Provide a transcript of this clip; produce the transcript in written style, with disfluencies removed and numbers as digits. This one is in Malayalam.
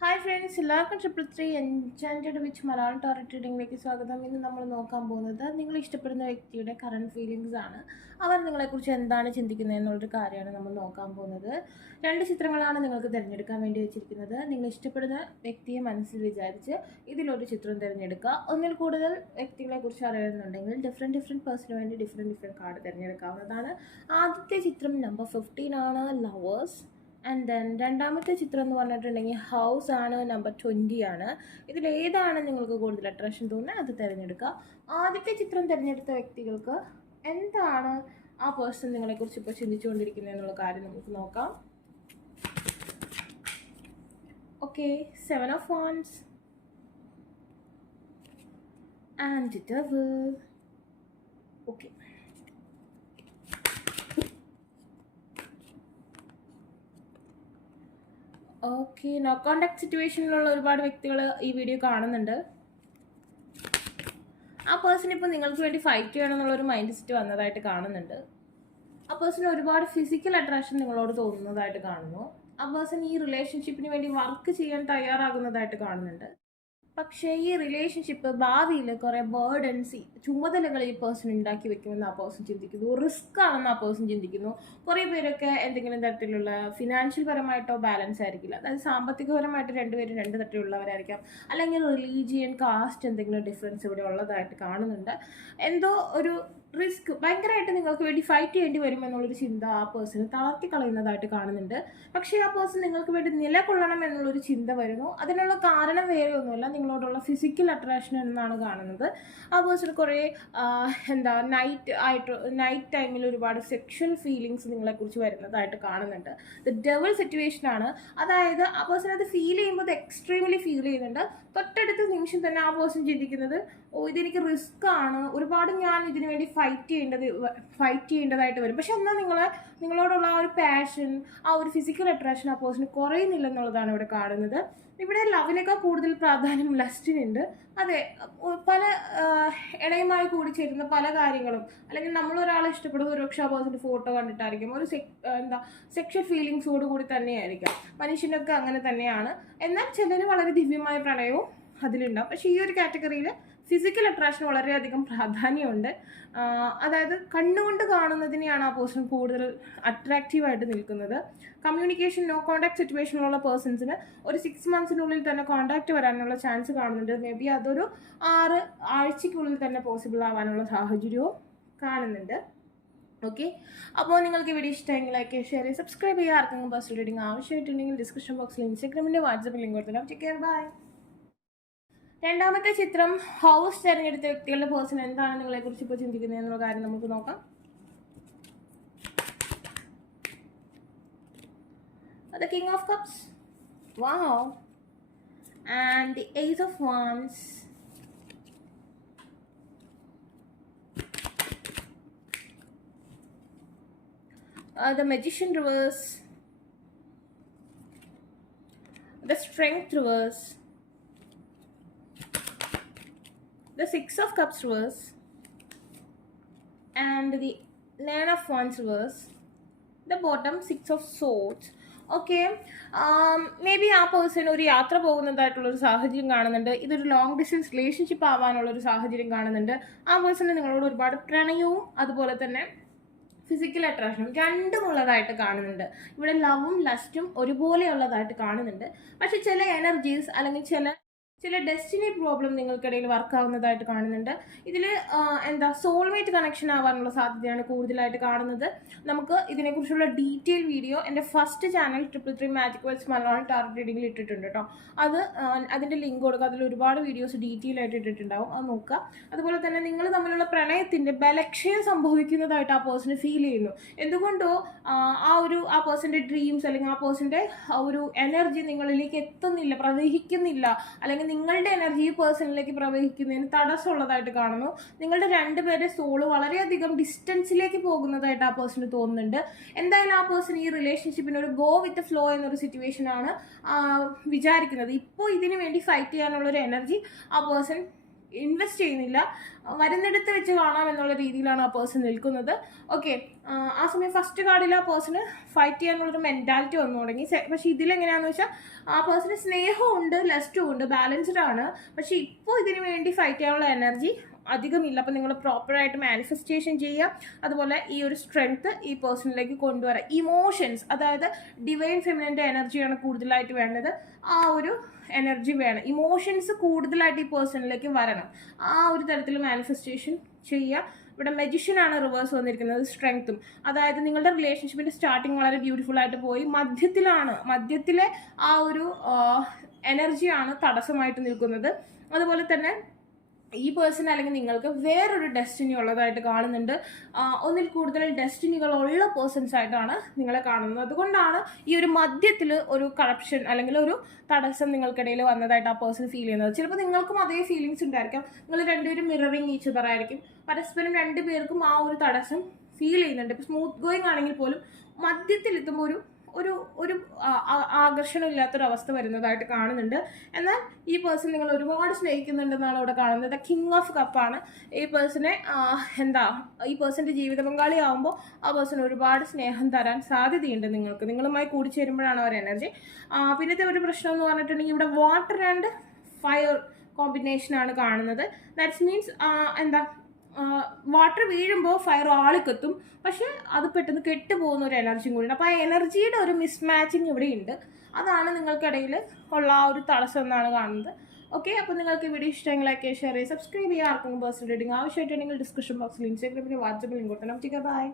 ഹായ് ഫ്രണ്ട്സ്, എല്ലാവർക്കും 333 എൻചാൻറ്റഡ് വിച്ച് മലയാളം ടാററ്റ് റീഡിങ്ങിലേക്ക് സ്വാഗതം. ഇന്ന് നമ്മൾ നോക്കാൻ പോകുന്നത് നിങ്ങൾ ഇഷ്ടപ്പെടുന്ന വ്യക്തിയുടെ കറണ്ട് ഫീലിങ്സ് ആണ്. അവർ നിങ്ങളെക്കുറിച്ച് എന്താണ് ചിന്തിക്കുന്നത് എന്നുള്ളൊരു കാര്യമാണ് നമ്മൾ നോക്കാൻ പോകുന്നത്. 2 ചിത്രങ്ങളാണ് നിങ്ങൾക്ക് തിരഞ്ഞെടുക്കാൻ വേണ്ടി വെച്ചിരിക്കുന്നത്. നിങ്ങൾ ഇഷ്ടപ്പെടുന്ന വ്യക്തിയെ മനസ്സിൽ വിചാരിച്ച് ഇതിലൊരു ചിത്രം തിരഞ്ഞെടുക്കുക. ഒന്നിൽ കൂടുതൽ വ്യക്തികളെക്കുറിച്ച് അറിയണമെന്നുണ്ടെങ്കിൽ ഡിഫറെൻറ്റ് പേഴ്സണിന് വേണ്ടി ഡിഫറെൻറ്റ് കാർഡ് തിരഞ്ഞെടുക്കാവുന്നതാണ്. ആദ്യത്തെ ചിത്രം നമ്പർ 15 ആണ്, ലവേഴ്സ്. ആൻഡ് ദെൻ രണ്ടാമത്തെ ചിത്രം എന്ന് പറഞ്ഞിട്ടുണ്ടെങ്കിൽ ഹൗസ് ആണ്, നമ്പർ 20 ആണ്. ഇതിലേതാണ് നിങ്ങൾക്ക് കൂടുതൽ അട്രാക്ഷൻ തോന്നുന്നത് അത് തിരഞ്ഞെടുക്കുക. ആദ്യത്തെ ചിത്രം തിരഞ്ഞെടുത്ത വ്യക്തികൾക്ക് എന്താണ് ആ പേഴ്സൺ നിങ്ങളെക്കുറിച്ച് ഇപ്പോൾ ചിന്തിച്ചുകൊണ്ടിരിക്കുന്നത് എന്നുള്ള കാര്യം നമുക്ക് നോക്കാം. Okay, 7 of Wands and the Devil. Okay, okay, no contact സിറ്റുവേഷനിലുള്ള ഒരുപാട് വ്യക്തികൾ ഈ വീഡിയോ കാണുന്നുണ്ട്. ആ പേഴ്സൺ ഇപ്പോൾ നിങ്ങൾക്ക് വേണ്ടി ഫൈറ്റ് ചെയ്യണം എന്നുള്ളൊരു മൈൻഡ് സെറ്റ് വന്നതായിട്ട് കാണുന്നുണ്ട്. ആ പേഴ്സൺ ഒരുപാട് ഫിസിക്കൽ അട്രാക്ഷൻ നിങ്ങളോട് തോന്നുന്നതായിട്ട് കാണുന്നു. ആ പേഴ്സൺ ഈ റിലേഷൻഷിപ്പിന് വേണ്ടി വർക്ക് ചെയ്യാൻ തയ്യാറാകുന്നതായിട്ട് കാണുന്നുണ്ട്. പക്ഷേ ഈ റിലേഷൻഷിപ്പ് ഭാവിയിൽ കുറേ ബേർഡൻസ്, ചുമതലകൾ ഈ പേഴ്സൺ ഉണ്ടാക്കി വെക്കുമെന്ന് ആ പേഴ്സൺ ചിന്തിക്കുന്നു. റിസ്ക് ആണെന്ന് ആ പേഴ്സൺ ചിന്തിക്കുന്നു. കുറേ പേരൊക്കെ എന്തെങ്കിലും തരത്തിലുള്ള ഫിനാൻഷ്യൽ പരമായിട്ടോ ബാലൻസ് ആയിരിക്കില്ല, അതായത് സാമ്പത്തികപരമായിട്ട് രണ്ടുപേരും രണ്ട് തരത്തിലുള്ളവരായിരിക്കാം. അല്ലെങ്കിൽ റിലീജിയൻ, കാസ്റ്റ് എന്തെങ്കിലും ഡിഫറൻസ് ഇവിടെ ഉള്ളതായിട്ട് കാണുന്നുണ്ട്. എന്തോ ഒരു റിസ്ക് ഭയങ്കരമായിട്ട് നിങ്ങൾക്ക് വേണ്ടി ഫൈറ്റ് ചെയ്യേണ്ടി വരും എന്നുള്ളൊരു ചിന്ത ആ പേഴ്സണ് തളർത്തി കളയുന്നതായിട്ട് കാണുന്നുണ്ട്. പക്ഷേ ആ പേഴ്സൺ നിങ്ങൾക്ക് വേണ്ടി നിലകൊള്ളണം എന്നുള്ളൊരു ചിന്ത വരുന്നു. അതിനുള്ള കാരണം വേറെ ഒന്നുമല്ല, നിങ്ങളോടുള്ള ഫിസിക്കൽ അട്രാക്ഷൻ എന്നാണ് കാണുന്നത്. ആ പേഴ്സൺ കുറേ നൈറ്റ് ടൈമിൽ ഒരുപാട് സെക്ഷൽ ഫീലിങ്സ് നിങ്ങളെക്കുറിച്ച് വരുന്നതായിട്ട് കാണുന്നുണ്ട്. ഇത് ഡബിൾ സിറ്റുവേഷൻ ആണ്. അതായത് ആ പേഴ്സൺ അത് ഫീൽ ചെയ്യുമ്പോൾ അത് എക്സ്ട്രീംലി ഫീൽ ചെയ്യുന്നുണ്ട്. തൊട്ടടുത്ത നിമിഷം തന്നെ ആ പേഴ്സൺ ചിന്തിക്കുന്നത്, ഇതെനിക്ക് റിസ്ക് ആണ്, ഒരുപാട് ഞാൻ ഇതിനു വേണ്ടി ഫൈറ്റ് ചെയ്യേണ്ടതായിട്ട് വരും. പക്ഷെ എന്നാൽ നിങ്ങളോടുള്ള ആ ഒരു പാഷൻ, ആ ഒരു ഫിസിക്കൽ അട്രാക്ഷൻ ആ പേഴ്സണ് കുറയുന്നില്ലെന്നുള്ളതാണ് ഇവിടെ കാണുന്നത്. ഇവിടെ ലവിനേക്കാൾ കൂടുതൽ പ്രാധാന്യം ലസ്റ്റിനുണ്ട്. അതെ, പല ഇണയുമായി കൂടി ചേരുന്ന പല കാര്യങ്ങളും, അല്ലെങ്കിൽ നമ്മൾ ഒരാളെ ഇഷ്ടപ്പെടുന്ന ഒരു പക്ഷേ ആ പേഴ്സൻ്റെ ഫോട്ടോ കണ്ടിട്ടായിരിക്കും, ഒരു സെക്ഷൽ ഫീലിങ്സോട് കൂടി തന്നെയായിരിക്കാം. മനുഷ്യനൊക്കെ അങ്ങനെ തന്നെയാണ്. എന്നാൽ ചിലർ വളരെ ദിവ്യമായ പ്രണയവും അതിലുണ്ടാവും. പക്ഷേ ഈ ഒരു കാറ്റഗറിയിൽ ഫിസിക്കൽ അട്രാക്ഷൻ വളരെയധികം പ്രാധാന്യമുണ്ട്. അതായത് കണ്ണുകൊണ്ട് കാണുന്നതിനെയാണ് ആ പേഴ്സൺ കൂടുതൽ അട്രാക്റ്റീവായിട്ട് നിൽക്കുന്നത്. കമ്മ്യൂണിക്കേഷൻ, നോ കോണ്ടാക്ട് സിറ്റുവേഷനിലുള്ള പേഴ്സൺസിന് ഒരു 6 months തന്നെ കോണ്ടാക്ട് വരാനുള്ള ചാൻസ് കാണുന്നുണ്ട്. മേ ബി അതൊരു 6 ആഴ്ചയ്ക്കുള്ളിൽ തന്നെ പോസിബിൾ ആവാനുള്ള സാഹചര്യവും കാണുന്നുണ്ട്. ഓക്കെ, അപ്പോൾ നിങ്ങൾക്ക് വീഡിയോ ഇഷ്ടമെങ്കിൽ ലൈക്ക്, ഷെയർ ചെയ്യുക, സബ്സ്ക്രൈബ് ചെയ്യുക. ആർക്കെങ്കിലും പേഴ്സണൽ റീഡിംഗ് ആവശ്യമായിട്ടുണ്ടെങ്കിൽ ഡിസ്ക്രിപ്ഷൻ ബോക്സിൽ ഇൻസ്റ്റാഗ്രാമിൻ്റെ വാട്സപ്പ് ലിങ്ക് കൊടുത്തിടാം. Take care, bye. രണ്ടാമത്തെ ചിത്രം ഹൗസ് തിരഞ്ഞെടുത്ത വ്യക്തികളുടെ പേഴ്സൺ എന്താണ് നിങ്ങളെക്കുറിച്ച് ഇപ്പോൾ ചിന്തിക്കുന്നത് എന്നുള്ള കാര്യം നമുക്ക് നോക്കാം. The King of Cups, wow, and the Ace of Wands, the Magician reverse, the Strength reverse, the 6 of Cups reverse, and the 9 of Wands reverse, the bottom 6 of Swords. Okay, may be ആ പേഴ്സൺ ഒരു യാത്ര പോകുന്നതായിട്ടുള്ളൊരു സാഹചര്യം കാണുന്നുണ്ട്. ഇതൊരു ലോങ് ഡിസ്റ്റൻസ് റിലേഷൻഷിപ്പ് ആവാനുള്ളൊരു സാഹചര്യം കാണുന്നുണ്ട്. ആ പേഴ്സണ് നിങ്ങളോട് ഒരുപാട് പ്രണയവും അതുപോലെ തന്നെ ഫിസിക്കൽ അട്രാക്ഷനും രണ്ടും ഉള്ളതായിട്ട് കാണുന്നുണ്ട്. ഇവിടെ ലവും ലസ്റ്റും ഒരുപോലെയുള്ളതായിട്ട് കാണുന്നുണ്ട്. പക്ഷെ ചില എനർജീസ് അല്ലെങ്കിൽ ചില ഡെസ്റ്റിനി പ്രോബ്ലം നിങ്ങൾക്കിടയിൽ വർക്ക് ആവുന്നതായിട്ട് കാണുന്നുണ്ട്. ഇതിൽ സോൾമേറ്റ് കണക്ഷൻ ആവാനുള്ള സാധ്യതയാണ് കൂടുതലായിട്ട് കാണുന്നത്. നമുക്ക് ഇതിനെക്കുറിച്ചുള്ള ഡീറ്റെയിൽ വീഡിയോ എൻ്റെ first channel 333 magic words Malayalam tarot റീഡിങ്ങിൽ ഇട്ടിട്ടുണ്ട് കേട്ടോ. അതിൻ്റെ ലിങ്ക് കൊടുക്കുക. അതിൽ ഒരുപാട് വീഡിയോസ് ഡീറ്റെയിൽ ആയിട്ട് ഇട്ടിട്ടുണ്ടാവും, അത് നോക്കുക. അതുപോലെ തന്നെ നിങ്ങൾ തമ്മിലുള്ള പ്രണയത്തിൻ്റെ ബലക്ഷയം സംഭവിക്കുന്നതായിട്ട് ആ പേഴ്സണ് ഫീൽ ചെയ്യുന്നു. എന്തുകൊണ്ടോ ആ പേഴ്സൻ്റെ ഡ്രീംസ് അല്ലെങ്കിൽ ആ പേഴ്സൻ്റെ ഒരു എനർജി നിങ്ങളിലേക്ക് എത്തുന്നില്ല, പ്രവഹിക്കുന്നില്ല, അല്ലെങ്കിൽ നിങ്ങളുടെ എനർജി ഈ പേഴ്സണിലേക്ക് പ്രവഹിക്കുന്നതിന് തടസ്സമുള്ളതായിട്ട് കാണുന്നു. നിങ്ങളുടെ രണ്ടുപേരുടെ സോള് വളരെയധികം ഡിസ്റ്റൻസിലേക്ക് പോകുന്നതായിട്ട് ആ പേഴ്സണ് തോന്നുന്നുണ്ട്. എന്തായാലും ആ പേഴ്സൺ ഈ റിലേഷൻഷിപ്പിന് ഒരു ഗോ വിത്ത് ഫ്ലോ എന്നൊരു സിറ്റുവേഷനാണ് വിചാരിക്കുന്നത്. ഇപ്പോൾ ഇതിനു വേണ്ടി ഫൈറ്റ് ചെയ്യാനുള്ളൊരു എനർജി ആ പേഴ്സൺ ഇൻവെസ്റ്റ് ചെയ്യുന്നില്ല, വരുന്നിടത്ത് വെച്ച് കാണാം എന്നുള്ള രീതിയിലാണ് ആ പേഴ്സൺ നിൽക്കുന്നത്. ഓക്കെ, ആ സമയം ഫസ്റ്റ് കാർഡിൽ ആ പേഴ്സണ് ഫൈറ്റ് ചെയ്യാനുള്ളൊരു മെൻറ്റാലിറ്റി വന്നു തുടങ്ങി. പക്ഷേ ഇതിലെങ്ങനെയാണെന്ന് വെച്ചാൽ ആ പേഴ്സണ് സ്നേഹമുണ്ട്, ലസ്റ്റും ഉണ്ട്, ബാലൻസ്ഡ് ആണ്. പക്ഷേ ഇപ്പോൾ ഇതിനു വേണ്ടി ഫൈറ്റ് ചെയ്യാനുള്ള എനർജി അധികമില്ല. അപ്പോൾ നിങ്ങൾ പ്രോപ്പറായിട്ട് മാനിഫെസ്റ്റേഷൻ ചെയ്യുക, അതുപോലെ ഈ ഒരു സ്ട്രെങ്ത് ഈ പേഴ്സണിലേക്ക് കൊണ്ടുവരാം. ഇമോഷൻസ്, അതായത് ഡിവൈൻ ഫെമിനിൻ്റെ എനർജിയാണ് കൂടുതലായിട്ട് വേണ്ടത്. ആ ഒരു എനർജി വേണം, ഇമോഷൻസ് കൂടുതലായിട്ട് ഈ പേഴ്സണിലേക്ക് വരണം. ആ ഒരു തരത്തിൽ മാനിഫെസ്റ്റേഷൻ ചെയ്യുക. ഇവിടെ മെജിഷ്യനാണ് റിവേഴ്സ് വന്നിരിക്കുന്നത്, സ്ട്രെങ്ത്തും. അതായത് നിങ്ങളുടെ റിലേഷൻഷിപ്പിൻ്റെ സ്റ്റാർട്ടിങ് വളരെ ബ്യൂട്ടിഫുൾ ആയിട്ട് പോയി, മധ്യത്തിലെ ആ ഒരു എനർജിയാണ് തടസ്സമായിട്ട് നിൽക്കുന്നത്. അതുപോലെ തന്നെ ഈ പേഴ്സൺ അല്ലെങ്കിൽ നിങ്ങൾക്ക് വേറൊരു ഡെസ്റ്റിനി ഉള്ളതായിട്ട് കാണുന്നുണ്ട്. ഒന്നിൽ കൂടുതൽ ഡെസ്റ്റിനികളുള്ള പേഴ്സൺസ് ആയിട്ടാണ് നിങ്ങളെ കാണുന്നത്. അതുകൊണ്ടാണ് ഈ ഒരു മധ്യത്തിൽ ഒരു കറപ്ഷൻ അല്ലെങ്കിൽ ഒരു തടസ്സം നിങ്ങൾക്കിടയിൽ വന്നതായിട്ട് ആ പേഴ്സൺ ഫീൽ ചെയ്യുന്നത്. ചിലപ്പോൾ നിങ്ങൾക്കും അതേ ഫീലിങ്സ് ഉണ്ടായിരിക്കാം. നിങ്ങൾ രണ്ടുപേരും മിററിങ് ഈച്ച് അതർ ആയിരിക്കും. പരസ്പരം രണ്ടുപേർക്കും ആ ഒരു തടസ്സം ഫീൽ ചെയ്യുന്നുണ്ട്. ഇപ്പോൾ സ്മൂത്ത് ഗോയിങ് ആണെങ്കിൽ പോലും മധ്യത്തിലെത്തുമ്പോൾ ഒരു ഒരു ആകർഷണം ഇല്ലാത്തൊരവസ്ഥ വരുന്നതായിട്ട് കാണുന്നുണ്ട്. എന്നാൽ ഈ പേഴ്സൺ നിങ്ങൾ ഒരുപാട് സ്നേഹിക്കുന്നുണ്ടെന്നാണ് ഇവിടെ കാണുന്നത്. കിങ് ഓഫ് കപ്പാണ് ഈ പേഴ്സണെ. ഈ പേഴ്സൻ്റെ ജീവിത പങ്കാളി ആകുമ്പോൾ ആ പേഴ്സൺ ഒരുപാട് സ്നേഹം തരാൻ സാധ്യതയുണ്ട് നിങ്ങൾക്ക്. നിങ്ങളുമായി കൂടിച്ചേരുമ്പോഴാണ് ഒരു എനർജി. പിന്നത്തെ ഒരു പ്രശ്നം എന്ന് പറഞ്ഞിട്ടുണ്ടെങ്കിൽ ഇവിടെ വാട്ടർ ആൻഡ് ഫയർ കോമ്പിനേഷനാണ് കാണുന്നത്. ദാറ്റ്സ് മീൻസ് വാട്ടർ വീഴുമ്പോൾ ഫയർ ആളിക്കെത്തും, പക്ഷെ അത് പെട്ടെന്ന് കെട്ടുപോകുന്ന ഒരു എനർജിയും കൂടിയാണ്. അപ്പോൾ ആ എനർജിയുടെ ഒരു മിസ്മാച്ചിങ് ഇവിടെ ഉണ്ട്. അതാണ് നിങ്ങൾക്കിടയിൽ ഉള്ള ആ ഒരു തടസ്സം എന്നാണ് കാണുന്നത്. ഓക്കെ, അപ്പോൾ നിങ്ങൾക്ക് വീഡിയോ ഇഷ്ടമെങ്കിലൊക്കെ ഷെയർ ചെയ്യുക, സബ്സ്ക്രൈബ് ചെയ്യുക. ആർക്കെങ്കിലും പേഴ്സണൽ റീഡിംഗ് ആവശ്യമായിട്ടുണ്ടെങ്കിൽ ഡിസ്ക്രിപ്ഷൻ ബോക്സിൽ ഇൻസ്റ്റാഗ്രാമിൽ വാട്സപ്പിൽ ലിങ്ക് കൊടുക്കണം. ബൈ.